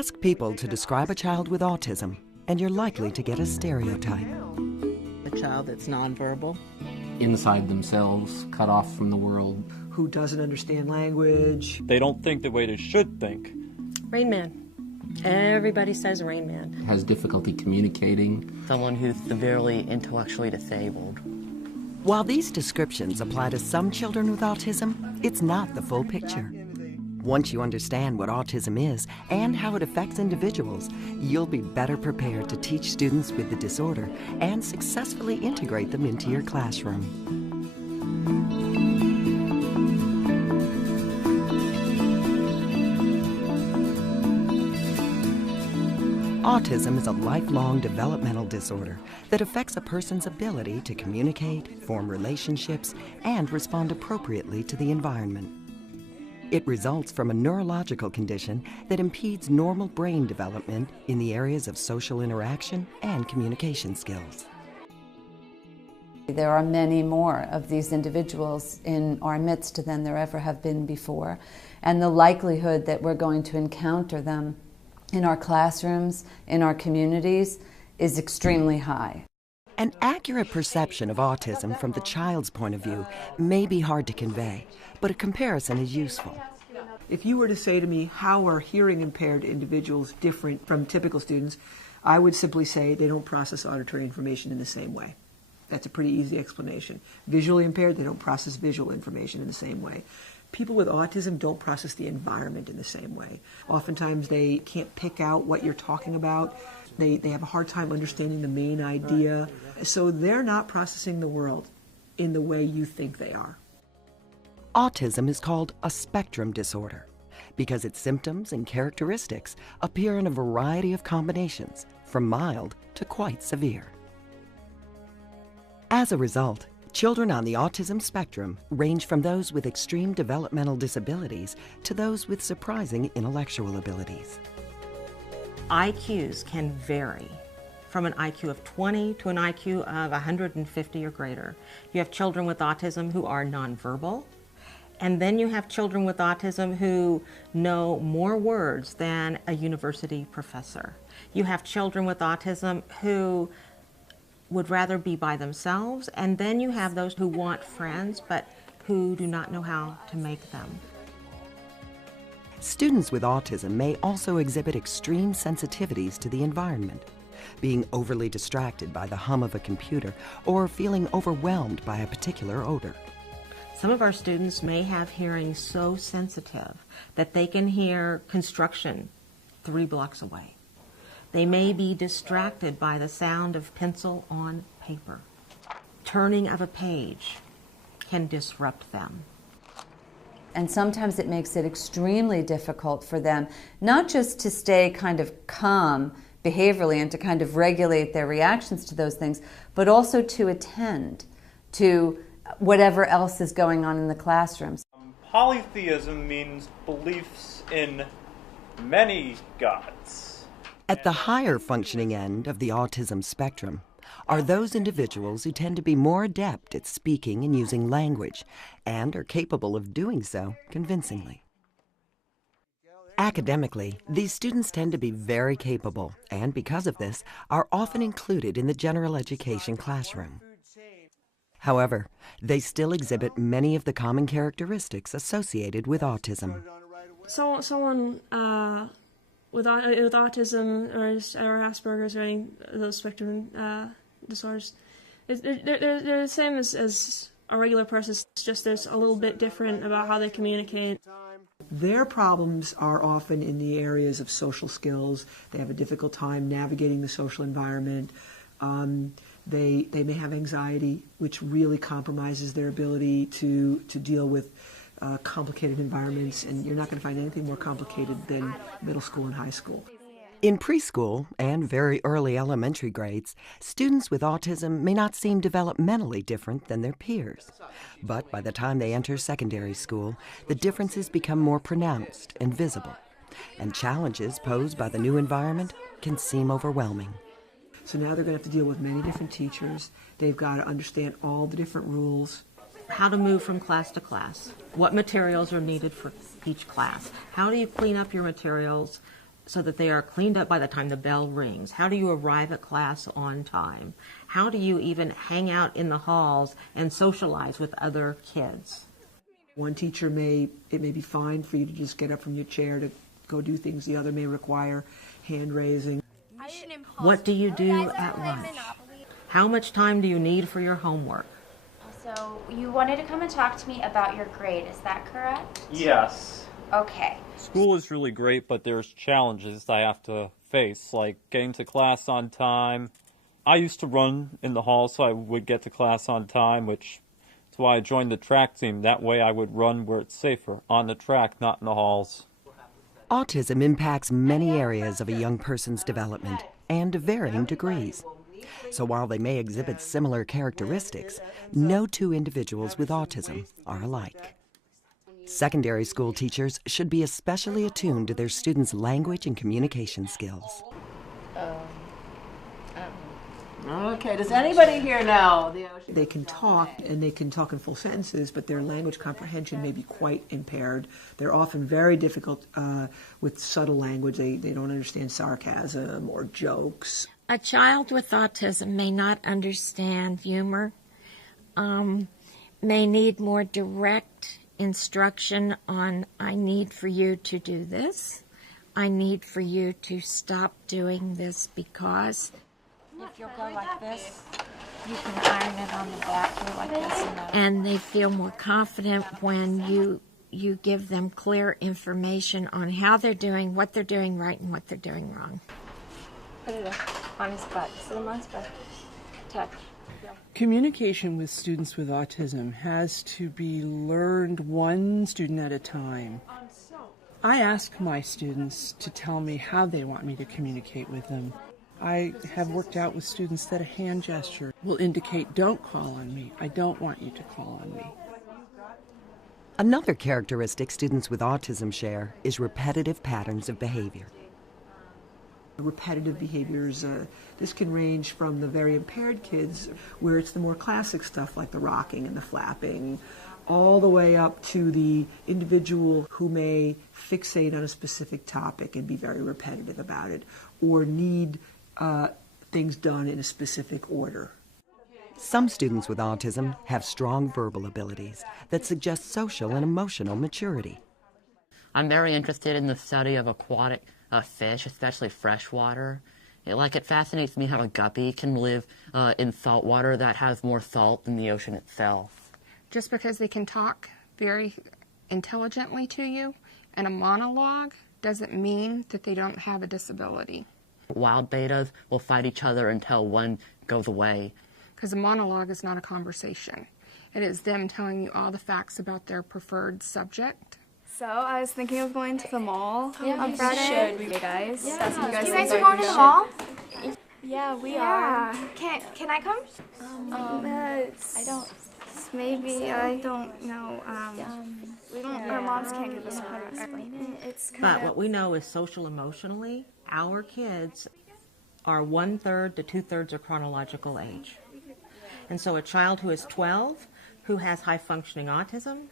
Ask people to describe a child with autism, and you're likely to get a stereotype. A child that's nonverbal. Inside themselves, cut off from the world. Who doesn't understand language. They don't think the way they should think. Rain Man. Everybody says Rain Man. Has difficulty communicating. Someone who's severely intellectually disabled. While these descriptions apply to some children with autism, it's not the full picture. Once you understand what autism is and how it affects individuals, you'll be better prepared to teach students with the disorder and successfully integrate them into your classroom. Autism is a lifelong developmental disorder that affects a person's ability to communicate, form relationships, and respond appropriately to the environment. It results from a neurological condition that impedes normal brain development in the areas of social interaction and communication skills. There are many more of these individuals in our midst than there ever have been before, and the likelihood that we're going to encounter them in our classrooms, in our communities, is extremely high. An accurate perception of autism from the child's point of view may be hard to convey, but a comparison is useful. If you were to say to me, how are hearing impaired individuals different from typical students, I would simply say they don't process auditory information in the same way. That's a pretty easy explanation. Visually impaired, they don't process visual information in the same way. People with autism don't process the environment in the same way. Oftentimes they can't pick out what you're talking about. They have a hard time understanding the main idea. So they're not processing the world in the way you think they are. Autism is called a spectrum disorder because its symptoms and characteristics appear in a variety of combinations, from mild to quite severe. As a result, children on the autism spectrum range from those with extreme developmental disabilities to those with surprising intellectual abilities. IQs can vary from an IQ of 20 to an IQ of 150 or greater. You have children with autism who are nonverbal, and then you have children with autism who know more words than a university professor. You have children with autism who would rather be by themselves, and then you have those who want friends but who do not know how to make them. Students with autism may also exhibit extreme sensitivities to the environment, being overly distracted by the hum of a computer or feeling overwhelmed by a particular odor. Some of our students may have hearing so sensitive that they can hear construction 3 blocks away. They may be distracted by the sound of pencil on paper. Turning of a page can disrupt them. And sometimes it makes it extremely difficult for them, not just to stay kind of calm behaviorally and to kind of regulate their reactions to those things, but also to attend to whatever else is going on in the classrooms. Polytheism means beliefs in many gods. At the higher functioning end of the autism spectrum are those individuals who tend to be more adept at speaking and using language and are capable of doing so convincingly. Academically, these students tend to be very capable and, because of this, are often included in the general education classroom. However, they still exhibit many of the common characteristics associated with autism. So, someone with autism or Asperger's or any of those spectrum disorders, they're the same as a regular person. It's just there's a little bit different about how they communicate. Their problems are often in the areas of social skills. They have a difficult time navigating the social environment. They may have anxiety, which really compromises their ability to deal with complicated environments, and you're not going to find anything more complicated than middle school and high school. In preschool and very early elementary grades, students with autism may not seem developmentally different than their peers. But by the time they enter secondary school, the differences become more pronounced and visible, and challenges posed by the new environment can seem overwhelming. So now they're going to have to deal with many different teachers. They've got to understand all the different rules. How to move from class to class, what materials are needed for each class, how do you clean up your materials so that they are cleaned up by the time the bell rings? How do you arrive at class on time? How do you even hang out in the halls and socialize with other kids? One teacher it may be fine for you to just get up from your chair to go do things. The other may require hand raising. What do you do at lunch? How much time do you need for your homework? So you wanted to come and talk to me about your grade, is that correct? Yes. Okay. School is really great, but there's challenges I have to face, like getting to class on time. I used to run in the hall so I would get to class on time, which is why I joined the track team. That way I would run where it's safer, on the track, not in the halls. Autism impacts many areas of a young person's development, and to varying degrees. So while they may exhibit similar characteristics, no two individuals with autism are alike. Secondary school teachers should be especially attuned to their students' language and communication skills. Okay, does anybody here know? They can talk, and they can talk in full sentences, but their language comprehension may be quite impaired. They're often very difficult with subtle language. They don't understand sarcasm or jokes. A child with autism may not understand humor, may need more direct instruction on, I need for you to do this. I need for you to stop doing this because... If you'll go like this, you can iron it on the back here like this. And they feel more confident when you give them clear information on how they're doing, what they're doing right, and what they're doing wrong. Put it on his butt. Sit him on his butt. Touch. Communication with students with autism has to be learned one student at a time. I ask my students to tell me how they want me to communicate with them. I have worked out with students that a hand gesture will indicate, don't call on me. I don't want you to call on me. Another characteristic students with autism share is repetitive patterns of behavior. Repetitive behaviors, this can range from the very impaired kids, where it's the more classic stuff like the rocking and the flapping, all the way up to the individual who may fixate on a specific topic and be very repetitive about it, or need things done in a specific order. Some students with autism have strong verbal abilities that suggest social and emotional maturity. I'm very interested in the study of aquatic fish, especially freshwater. It fascinates me how a guppy can live in salt water that has more salt than the ocean itself. Just because they can talk very intelligently to you in a monologue doesn't mean that they don't have a disability. Wild betas will fight each other until one goes away. Because a monologue is not a conversation. It is them telling you all the facts about their preferred subject. So I was thinking of going to the mall on Friday. Should we, guys? Yeah. That's what You guys are going to the mall? Yeah, we are. Can I come? I don't. Maybe I don't know. We don't. Our moms can't give us how to explain it. But what we know is social emotionally, our kids are 1/3 to 2/3 of chronological age. And so a child who is 12, who has high functioning autism,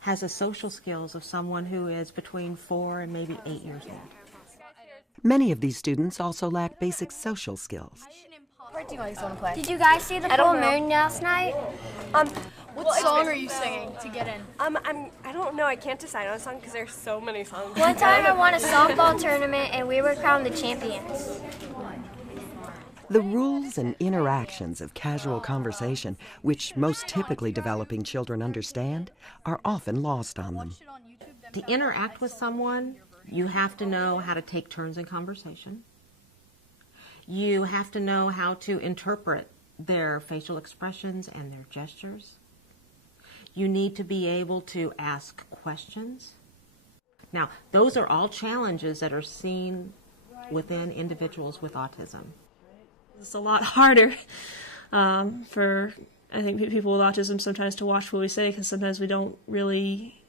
has the social skills of someone who is between 4 and maybe 8 years old. Many of these students also lack basic social skills. What do you guys want to play? Did you guys see the full moon last night? What song are you singing to get in? I don't know. I can't decide on a song because there's so many songs. One time I won a softball tournament and we were crowned the champions. The rules and interactions of casual conversation, which most typically developing children understand, are often lost on them. To interact with someone, you have to know how to take turns in conversation. You have to know how to interpret their facial expressions and their gestures. You need to be able to ask questions. Now, those are all challenges that are seen within individuals with autism. It's a lot harder for, I think, people with autism sometimes to watch what we say, because sometimes we don't really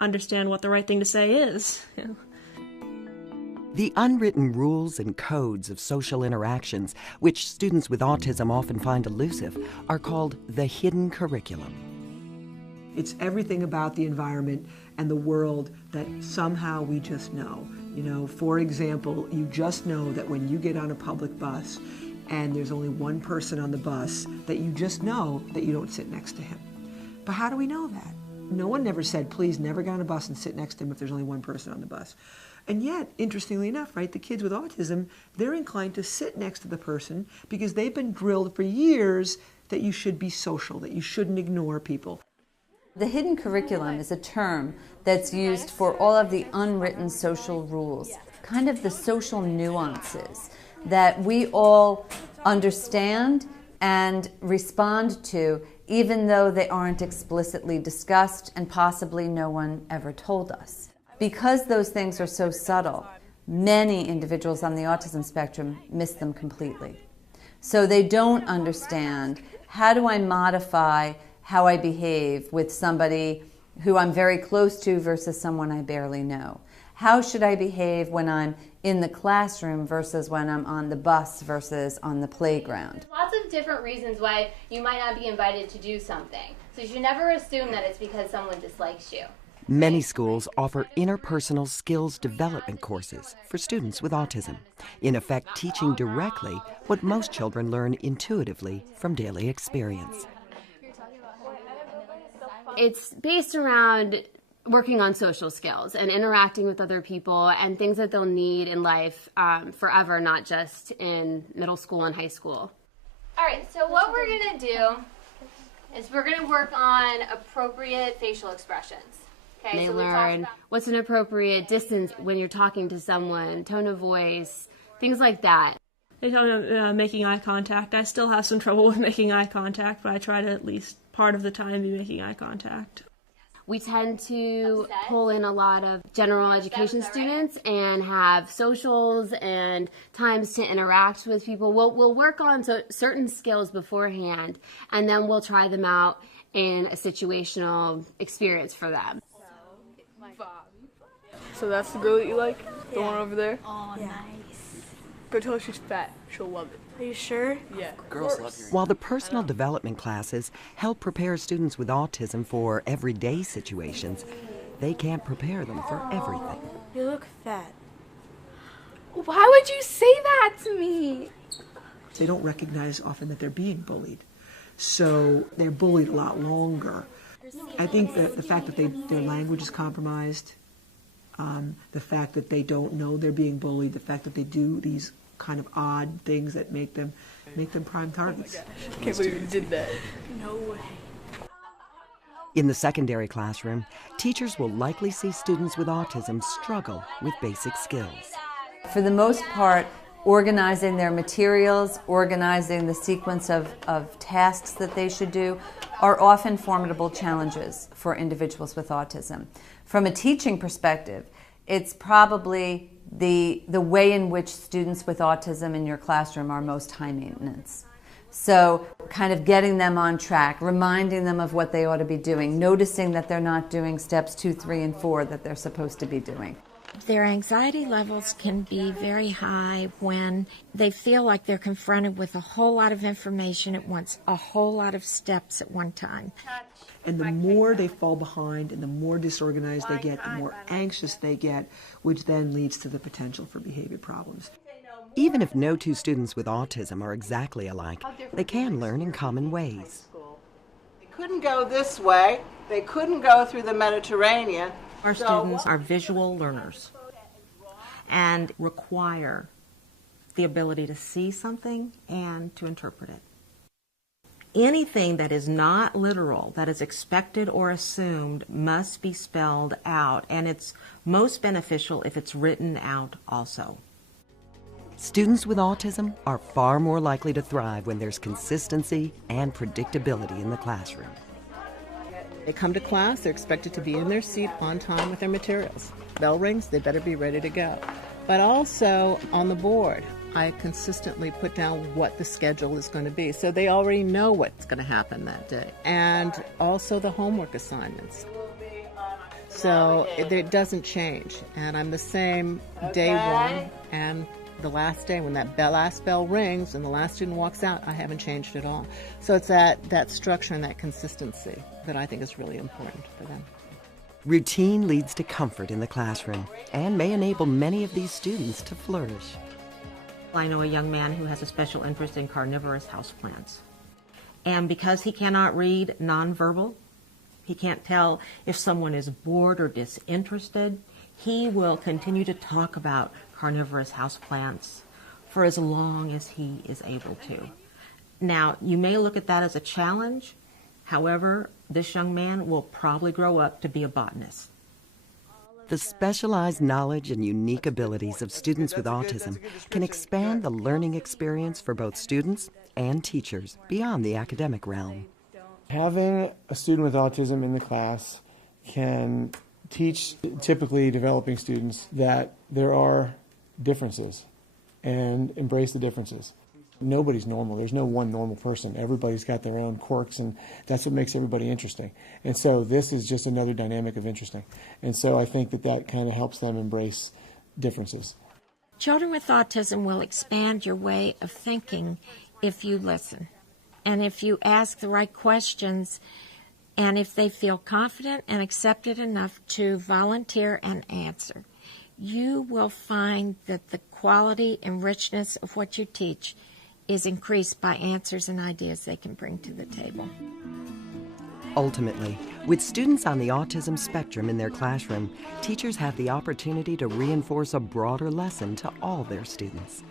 understand what the right thing to say is. The unwritten rules and codes of social interactions, which students with autism often find elusive, are called the hidden curriculum. It's everything about the environment and the world that somehow we just know. You know, for example, you just know that when you get on a public bus and there's only one person on the bus, that you just know that you don't sit next to him. But how do we know that? No one never said, please never get on a bus and sit next to him if there's only one person on the bus. And yet, interestingly enough, right, the kids with autism, they're inclined to sit next to the person because they've been drilled for years that you should be social, that you shouldn't ignore people. The hidden curriculum is a term that's used for all of the unwritten social rules, kind of the social nuances that we all understand and respond to, even though they aren't explicitly discussed and possibly no one ever told us. Because those things are so subtle, many individuals on the autism spectrum miss them completely. So they don't understand, how do I modify how I behave with somebody who I'm very close to versus someone I barely know? How should I behave when I'm in the classroom versus when I'm on the bus versus on the playground? Lots of different reasons why you might not be invited to do something. So you should never assume that it's because someone dislikes you. Many schools offer interpersonal skills development courses for students with autism, in effect teaching directly what most children learn intuitively from daily experience. It's based around working on social skills and interacting with other people and things that they'll need in life forever, not just in middle school and high school. All right, so what we're going to do is we're going to work on appropriate facial expressions. Okay, They learn what's an appropriate distance when you're talking to someone, tone of voice, things like that. They tell me making eye contact. I still have some trouble with making eye contact, but I try to at least part of the time be making eye contact. We tend to pull in a lot of general education students and have socials and times to interact with people. We'll work on certain skills beforehand, and then we'll try them out in a situational experience for them. So that's the girl that you like? The one over there? Oh, nice. Go tell her she's fat. She'll love it. Are you sure? Yeah. Girls love hearing. While the personal development classes help prepare students with autism for everyday situations, they can't prepare them for everything. You look fat. Why would you say that to me? They don't recognize often that they're being bullied. So they're bullied a lot longer. I think that the fact that their language is compromised, the fact that they don't know they're being bullied, the fact that they do these kind of odd things that make them prime targets. Oh my gosh, I can't believe you did that. No way. In the secondary classroom, teachers will likely see students with autism struggle with basic skills. For the most part, organizing their materials, organizing the sequence of tasks that they should do are often formidable challenges for individuals with autism. From a teaching perspective, it's probably the way in which students with autism in your classroom are most high maintenance. So kind of getting them on track, reminding them of what they ought to be doing, noticing that they're not doing steps 2, 3, and 4 that they're supposed to be doing. Their anxiety levels can be very high when they feel like they're confronted with a whole lot of information at once, a whole lot of steps at one time. And the more they fall behind and the more disorganized they get, the more anxious they get, which then leads to the potential for behavior problems. Even if no two students with autism are exactly alike, they can learn in common ways. They couldn't go this way. They couldn't go through the Mediterranean. Our students are visual learners and require the ability to see something and to interpret it. Anything that is not literal, that is expected or assumed, must be spelled out, and it's most beneficial if it's written out also. Students with autism are far more likely to thrive when there's consistency and predictability in the classroom. They come to class, they're expected to be in their seat on time with their materials. Bell rings, they better be ready to go. But also on the board, I consistently put down what the schedule is going to be, so they already know what's going to happen that day. And also the homework assignments. So it doesn't change. And I'm the same day one and the last day. When that last bell rings and the last student walks out, I haven't changed at all. So it's that structure and that consistency that I think is really important for them. Routine leads to comfort in the classroom and may enable many of these students to flourish. I know a young man who has a special interest in carnivorous houseplants. And because he cannot read nonverbal, he can't tell if someone is bored or disinterested, he will continue to talk about carnivorous houseplants for as long as he is able to. Now, you may look at that as a challenge. However, this young man will probably grow up to be a botanist. The specialized knowledge and unique abilities of students with autism can expand the learning experience for both students and teachers beyond the academic realm. Having a student with autism in the class can teach typically developing students that there are differences and embrace the differences. Nobody's normal. There's no one normal person. Everybody's got their own quirks, and that's what makes everybody interesting. And so this is just another dynamic of interesting. And so I think that kind of helps them embrace differences. Children with autism will expand your way of thinking if you listen, and if you ask the right questions, and if they feel confident and accepted enough to volunteer and answer. You will find that the quality and richness of what you teach is increased by answers and ideas they can bring to the table. Ultimately, with students on the autism spectrum in their classroom, teachers have the opportunity to reinforce a broader lesson to all their students.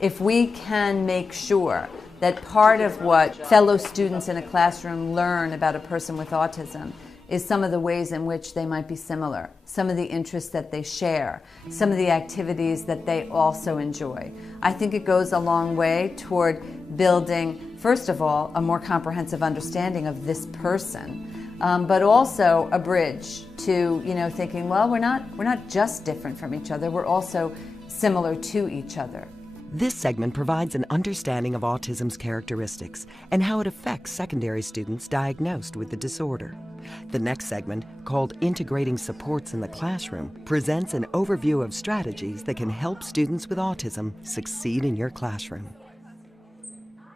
If we can make sure that part of what fellow students in a classroom learn about a person with autism is some of the ways in which they might be similar, some of the interests that they share, some of the activities that they also enjoy. I think it goes a long way toward building, first of all, a more comprehensive understanding of this person, but also a bridge to, thinking, well, we're not just different from each other, we're also similar to each other. This segment provides an understanding of autism's characteristics and how it affects secondary students diagnosed with the disorder. The next segment, called Integrating Supports in the Classroom, presents an overview of strategies that can help students with autism succeed in your classroom.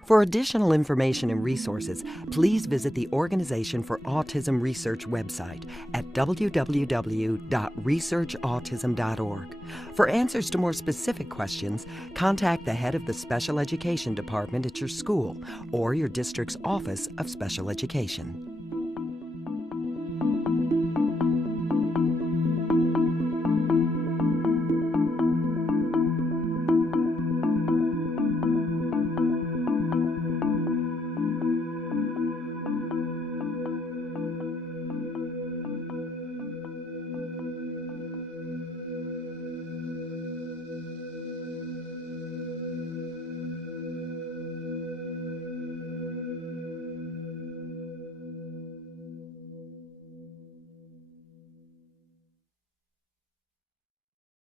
For additional information and resources, please visit the Organization for Autism Research website at www.researchautism.org. For answers to more specific questions, contact the head of the Special Education Department at your school or your district's Office of Special Education.